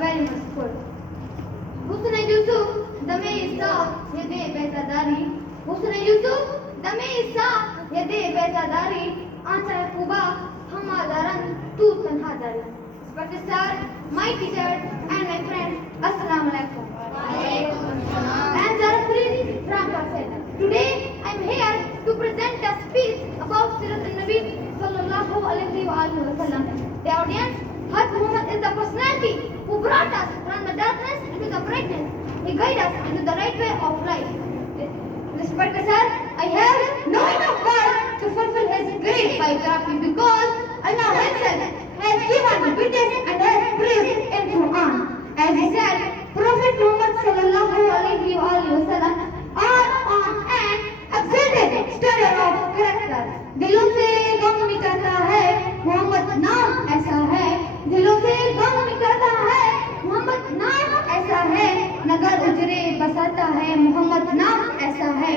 very much good. Husn Yusuf, dame Isa, yede bezadari. Husn Yusuf, dame Isa, yede bezadari. Aancha Quba, hamadaran, tu tanhadari. Respected sir, my teacher and my friends, Assalamu alaikum. I am Zarafri from Karseda. Today I am here to present a speech about Sirat al-Nabi sallallahu alaihi wa sallam. The audience, Hazrat Muhammad is the personality who brought us from the darkness into the brightness. He guided us into the right way of life. Respected sir, I have no enough words to fulfill his great biography because Allah himself has given witness and has praised in Quran. As he said, Prophet Muhammad sallallahu alaihi wa sallam are on an exalted standard of character. दिलों से गम मिटाता है मोहम्मद नाम ऐसा है, दिलों से गम मिटाता है मोहम्मद नाम ऐसा है, नगर उजरे बसाता है मोहम्मद नाम ऐसा है.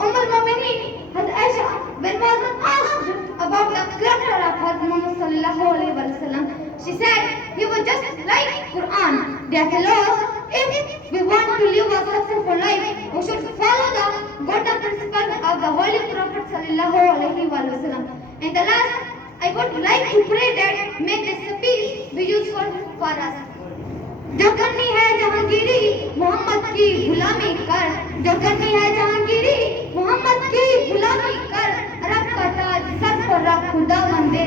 उम्मुल मोमिनीन Hazrat Aisha, when was asked about the character of Hazrat Muhammad sallallahu alaihi wasallam, she said he was just like Quran. Dear fellows, if we want to live a successful life, we should follow the golden principle of the Holy Prophet sallallahu alaihi wasallam. And the last, I would like to pray that may this speech be useful for us. जो करनी है जहांगीरी मोहम्मद की गुलामी कर, जो करनी है जहांगीरी मोहम्मद की गुलामी कर, रब का ताज सर पर रख खुदा बंदे